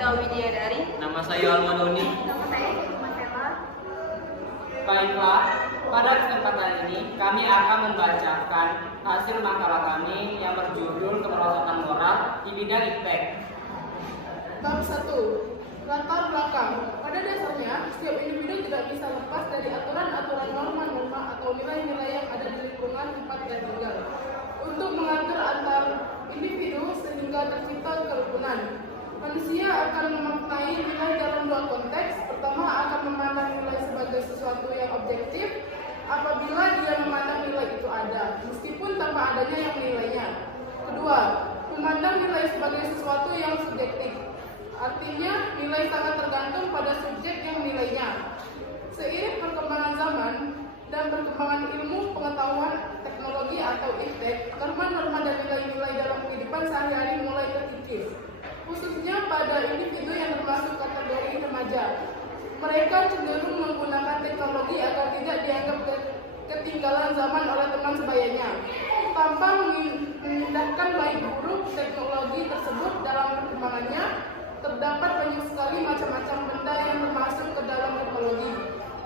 Vita Widiadari. Nama saya Almadoni. Nama saya Marcella. Baiklah, pada kesempatan ini kami akan membacakan hasil makalah kami yang berjudul Kemerosotan Moral di bidang IPTEK. Bab 1. Latar belakang. Pada dasarnya, setiap individu tidak bisa lepas dari aturan-aturan norma-norma atau nilai-nilai yang ada di lingkungan tempat dia tinggal untuk mengatur antar individu sehingga tercipta kerukunan. Manusia akan memaknai nilai dalam dua konteks. Pertama, akan memandang nilai sebagai sesuatu yang objektif apabila dia memandang nilai itu ada, meskipun tanpa adanya yang menilainya. Kedua, memandang nilai sebagai sesuatu yang subjektif. Artinya, nilai sangat tergantung pada subjek yang menilainya. Seiring perkembangan zaman dan perkembangan ilmu pengetahuan teknologi atau IPTEK, norma-norma dan nilai-nilai dalam kehidupan sehari-hari mulai terkikis, khususnya pada individu yang termasuk kategori remaja. Mereka cenderung menggunakan teknologi agar tidak dianggap ketinggalan zaman oleh teman sebayanya. Tanpa memindahkan baik buruk teknologi tersebut dalam perkembangannya, terdapat banyak sekali macam-macam benda yang termasuk ke dalam teknologi.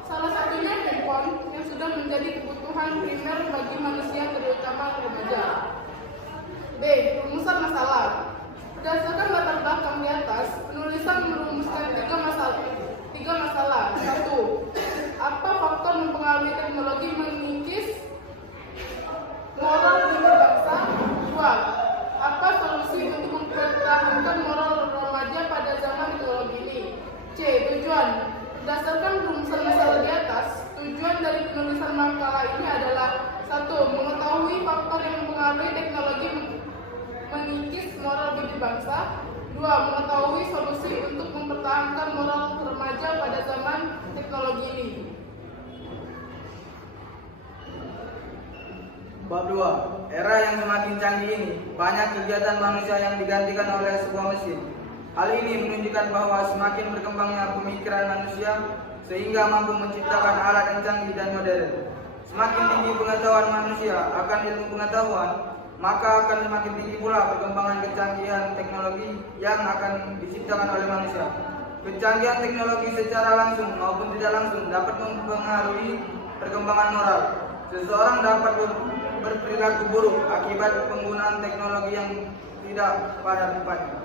Salah satunya handphone yang sudah menjadi kebutuhan primer bagi manusia terutama remaja. B. Rumusan masalah. Berdasarkan latar belakang di atas, penulisan merumuskan tiga masalah. 1. Apa faktor mempengaruhi teknologi mengikis moral di berbangsa? 2. Apa solusi untuk mempertahankan moral remaja pada zaman teknologi ini? C. Tujuan. Berdasarkan rumusan masalah di atas, tujuan dari penulisan makalah ini adalah 1. Mengetahui faktor yang mempengaruhi teknologi mengikis moral budi bangsa. 2. Mengetahui solusi untuk mempertahankan moral remaja pada zaman teknologi ini. Bab 2. Era yang semakin canggih ini, banyak kegiatan manusia yang digantikan oleh sebuah mesin. Hal ini menunjukkan bahwa semakin berkembangnya pemikiran manusia sehingga mampu menciptakan alat yang canggih dan modern. Semakin tinggi pengetahuan manusia akan ilmu pengetahuan, maka akan semakin tinggi pula perkembangan kecanggihan teknologi yang akan diciptakan oleh manusia. Kecanggihan teknologi secara langsung maupun tidak langsung dapat mempengaruhi perkembangan moral. Seseorang dapat berperilaku buruk akibat penggunaan teknologi yang tidak pada tempatnya.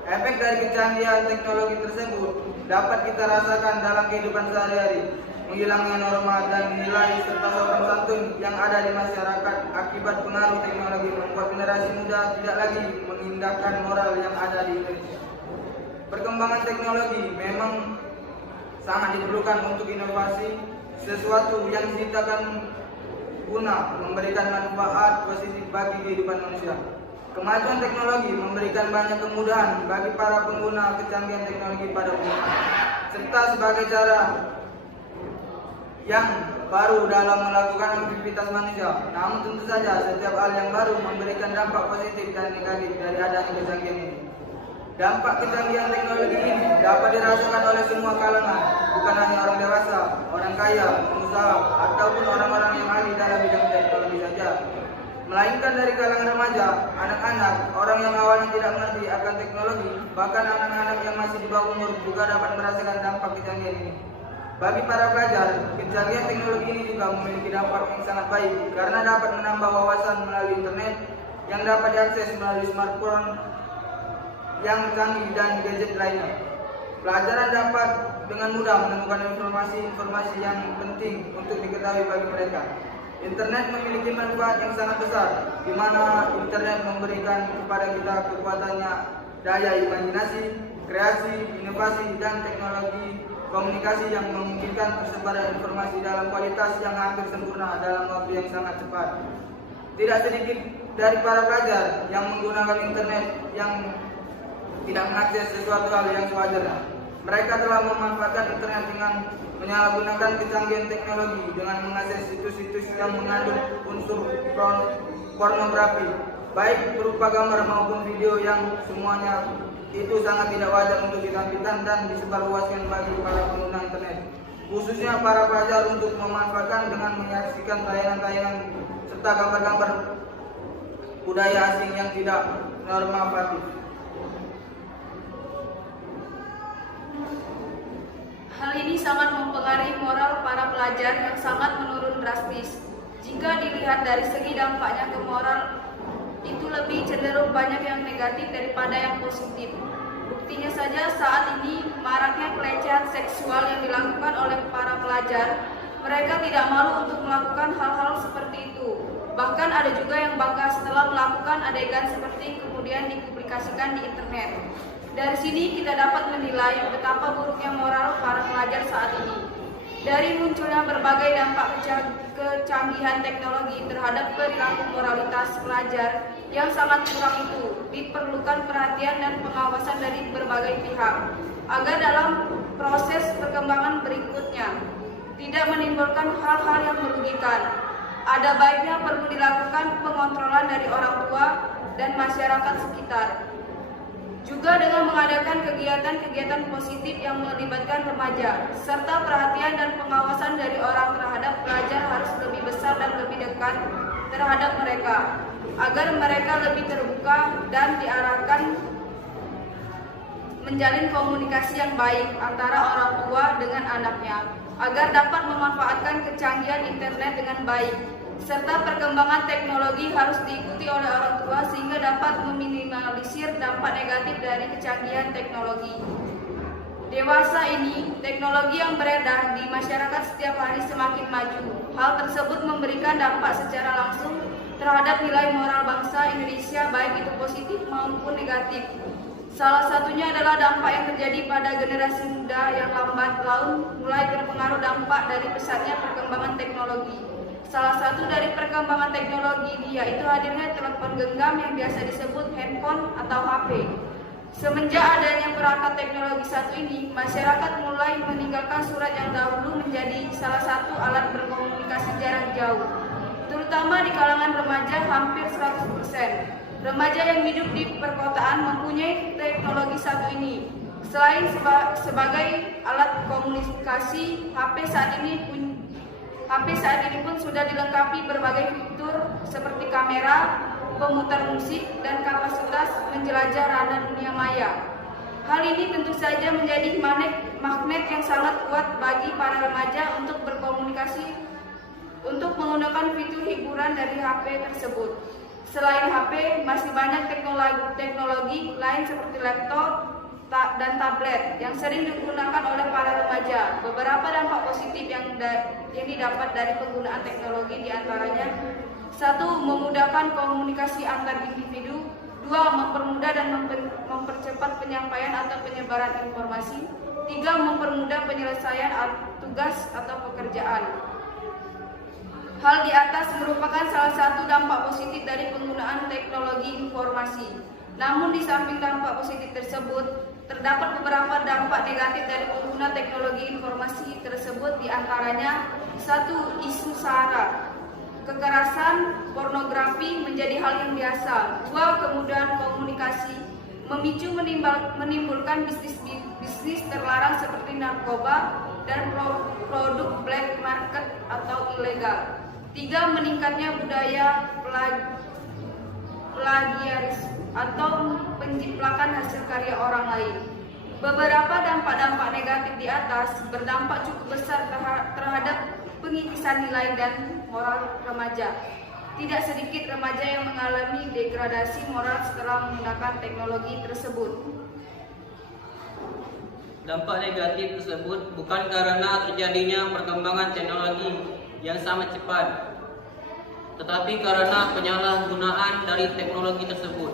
Efek dari kecanggihan teknologi tersebut dapat kita rasakan dalam kehidupan sehari-hari. Menghilangnya norma dan nilai serta sopan santun yang ada di masyarakat akibat pengaruh teknologi membuat generasi muda tidak lagi mengindahkan moral yang ada di Indonesia. Perkembangan teknologi memang sangat diperlukan untuk inovasi, sesuatu yang diciptakan guna memberikan manfaat positif bagi kehidupan manusia. Kemajuan teknologi memberikan banyak kemudahan bagi para pengguna kecanggihan teknologi pada umumnya, serta sebagai cara yang baru dalam melakukan aktivitas manusia. Namun tentu saja setiap hal yang baru memberikan dampak positif dan negatif dari adanya kecanggihan ini. Dampak kecanggihan teknologi ini dapat dirasakan oleh semua kalangan, bukan hanya orang dewasa, orang kaya, pengusaha, ataupun orang-orang yang ahli dalam bidang teknologi saja, melainkan dari kalangan remaja, anak-anak, orang yang awalnya tidak mengerti akan teknologi, bahkan anak-anak yang masih di bawah umur juga dapat merasakan dampak kecanggihan ini. Bagi para pelajar, kecanggihan teknologi ini juga memiliki dampak yang sangat baik karena dapat menambah wawasan melalui internet yang dapat diakses melalui smartphone yang canggih dan gadget lainnya. Pelajaran dapat dengan mudah menemukan informasi-informasi yang penting untuk diketahui bagi mereka. Internet memiliki manfaat yang sangat besar, di mana internet memberikan kepada kita kekuatannya daya imajinasi, kreasi, inovasi, dan teknologi komunikasi yang memungkinkan persebaran informasi dalam kualitas yang hampir sempurna dalam waktu yang sangat cepat. Tidak sedikit dari para pelajar yang menggunakan internet yang tidak mengakses sesuatu hal yang sewajarnya. Mereka telah memanfaatkan internet dengan menyalahgunakan kecanggihan teknologi dengan mengakses situs-situs yang mengandung unsur pornografi, baik berupa gambar maupun video yang semuanya itu sangat tidak wajar untuk ditampilkan dan disebarluaskan bagi para pengguna internet, khususnya para pelajar untuk memanfaatkan dengan menyaksikan tayangan-tayangan serta gambar-gambar budaya asing yang tidak normatif. Hal ini sangat mempengaruhi moral para pelajar yang sangat menurun drastis. Jika dilihat dari segi dampaknya ke moral, itu lebih cenderung banyak yang negatif daripada yang positif. Buktinya saja saat ini maraknya pelecehan seksual yang dilakukan oleh para pelajar. Mereka tidak malu untuk melakukan hal-hal seperti itu. Bahkan ada juga yang bangga setelah melakukan adegan seperti kemudian dipublikasikan di internet. Dari sini kita dapat menilai betapa buruknya moral para pelajar saat ini. Dari munculnya berbagai dampak kecanggihan teknologi terhadap perilaku moralitas pelajar yang sangat kurang itu, diperlukan perhatian dan pengawasan dari berbagai pihak agar dalam proses perkembangan berikutnya tidak menimbulkan hal-hal yang merugikan. Ada baiknya perlu dilakukan pengontrolan dari orang tua dan masyarakat sekitar. Juga dengan mengadakan kegiatan-kegiatan positif yang melibatkan remaja, serta perhatian dan pengawasan dari orang terhadap pelajar harus lebih besar dan lebih dekat terhadap mereka, agar mereka lebih terbuka dan diarahkan menjalin komunikasi yang baik antara orang tua dengan anaknya, agar dapat memanfaatkan kecanggihan internet dengan baik. Serta perkembangan teknologi harus diikuti oleh orang tua sehingga dapat meminimalisir dampak negatif dari kecanggihan teknologi. Dewasa ini, teknologi yang beredar di masyarakat setiap hari semakin maju. Hal tersebut memberikan dampak secara langsung terhadap nilai moral bangsa Indonesia, baik itu positif maupun negatif. Salah satunya adalah dampak yang terjadi pada generasi muda yang lambat laun mulai terpengaruh dampak dari pesatnya perkembangan teknologi. Salah satu dari perkembangan teknologi yaitu hadirnya telepon genggam yang biasa disebut handphone atau HP. Semenjak adanya perangkat teknologi satu ini, masyarakat mulai meninggalkan surat yang dahulu menjadi salah satu alat berkomunikasi jarak jauh. Terutama di kalangan remaja hampir 100%. Remaja yang hidup di perkotaan mempunyai teknologi satu ini. Selain sebagai alat komunikasi, HP saat ini pun sudah dilengkapi berbagai fitur seperti kamera, pemutar musik, dan kapasitas menjelajah ranah dunia maya. Hal ini tentu saja menjadi magnet yang sangat kuat bagi para remaja untuk berkomunikasi untuk menggunakan fitur hiburan dari HP tersebut. Selain HP, masih banyak teknologi lain seperti laptop dan tablet yang sering digunakan oleh para remaja. Beberapa dampak positif yang didapat dari penggunaan teknologi diantaranya: 1. Memudahkan komunikasi antar individu. 2. Mempermudah dan mempercepat penyampaian atau penyebaran informasi. 3. Mempermudah penyelesaian tugas atau pekerjaan. Hal di atas merupakan salah satu dampak positif dari penggunaan teknologi informasi. Namun di samping dampak positif tersebut, terdapat beberapa dampak negatif dari pengguna teknologi informasi tersebut, diantaranya: 1. Isu SARA. Kekerasan, pornografi menjadi hal yang biasa. 2. Kemudahan komunikasi, memicu menimbulkan bisnis terlarang seperti narkoba dan produk black market atau ilegal. 3. Meningkatnya budaya plagiarisme atau penjiplakan hasil karya orang lain. Beberapa dampak-dampak negatif di atas berdampak cukup besar terhadap pengikisan nilai dan moral remaja. Tidak sedikit remaja yang mengalami degradasi moral setelah menggunakan teknologi tersebut. Dampak negatif tersebut bukan karena terjadinya perkembangan teknologi yang sangat cepat, tetapi karena penyalahgunaan dari teknologi tersebut.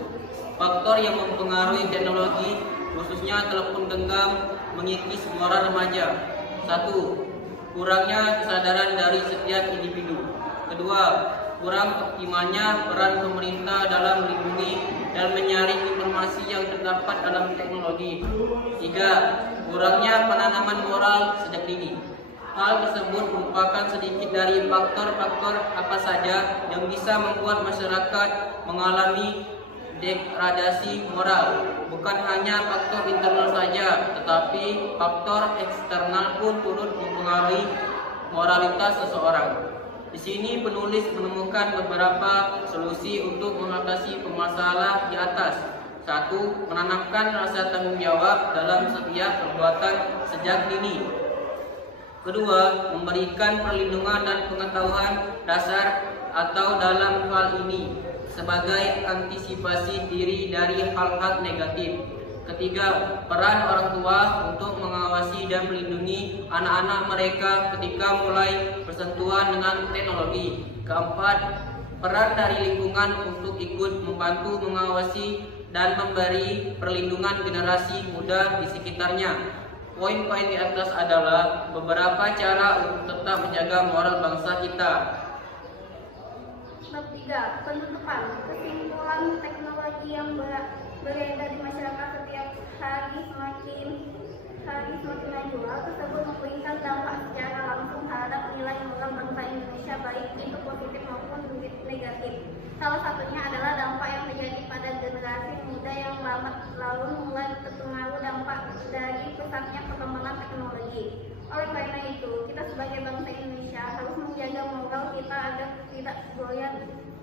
Faktor yang mempengaruhi teknologi, khususnya telepon genggam, mengikis moral remaja. 1. Kurangnya kesadaran dari setiap individu. 2. Kurang optimalnya peran pemerintah dalam melindungi dan menyaring informasi yang terdapat dalam teknologi. 3. Kurangnya penanaman moral sejak dini. Hal tersebut merupakan sedikit dari faktor-faktor apa saja yang bisa membuat masyarakat mengalami degradasi moral. Bukan hanya faktor internal saja, tetapi faktor eksternal pun turut mempengaruhi moralitas seseorang. Di sini penulis menemukan beberapa solusi untuk mengatasi masalah di atas. 1. Menanamkan rasa tanggung jawab dalam setiap perbuatan sejak dini. Kedua, memberikan perlindungan dan pengetahuan dasar atau dalam hal ini sebagai antisipasi diri dari hal-hal negatif. Ketiga, peran orang tua untuk mengawasi dan melindungi anak-anak mereka ketika mulai bersentuhan dengan teknologi. Keempat, peran dari lingkungan untuk ikut membantu mengawasi dan memberi perlindungan generasi muda di sekitarnya. Poin-poin di atas adalah beberapa cara untuk tetap menjaga moral bangsa kita. Bab 3. Penutupan. Kesimpulan, teknologi yang beredar di masyarakat setiap hari semakin maju. Hal tersebut memberikan dampak secara langsung terhadap nilai moral bangsa Indonesia, baik itu positif maupun negatif. Salah satunya adalah dampak yang terjadi pada generasi muda yang lambat laun mulai terpengaruh dampak dari pesatnya perkembangan teknologi. Oleh karena itu, kita sebagai bangsa Indonesia harus menjaga moral kita agar tidak goyah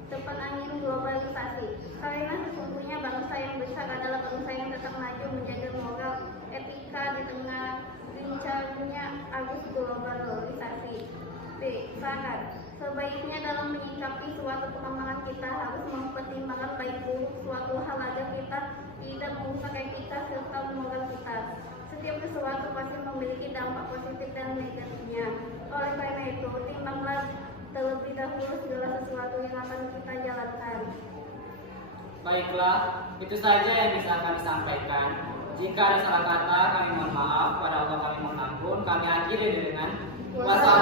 depan angin globalisasi. Karena sesungguhnya bangsa yang besar adalah bangsa yang tetap maju menjaga moral etika di tengah gencarnya arus globalisasi. B. Saran. Sebaiknya dalam menyikapi suatu perkembangan kita harus mempertimbangkan baik buruk suatu hal agar kita tidak merusak etika serta moral kita. Setiap sesuatu pasti memiliki dampak positif dan negatifnya. Oleh karena itu, timbanglah terlebih dahulu segala sesuatu yang akan kita jalankan. Baiklah, itu saja yang bisa kami sampaikan. Jika ada salah kata, kami mohon maaf. Pada Allah kami mohon ampun. Kami akhiri dengan wassalamualaikum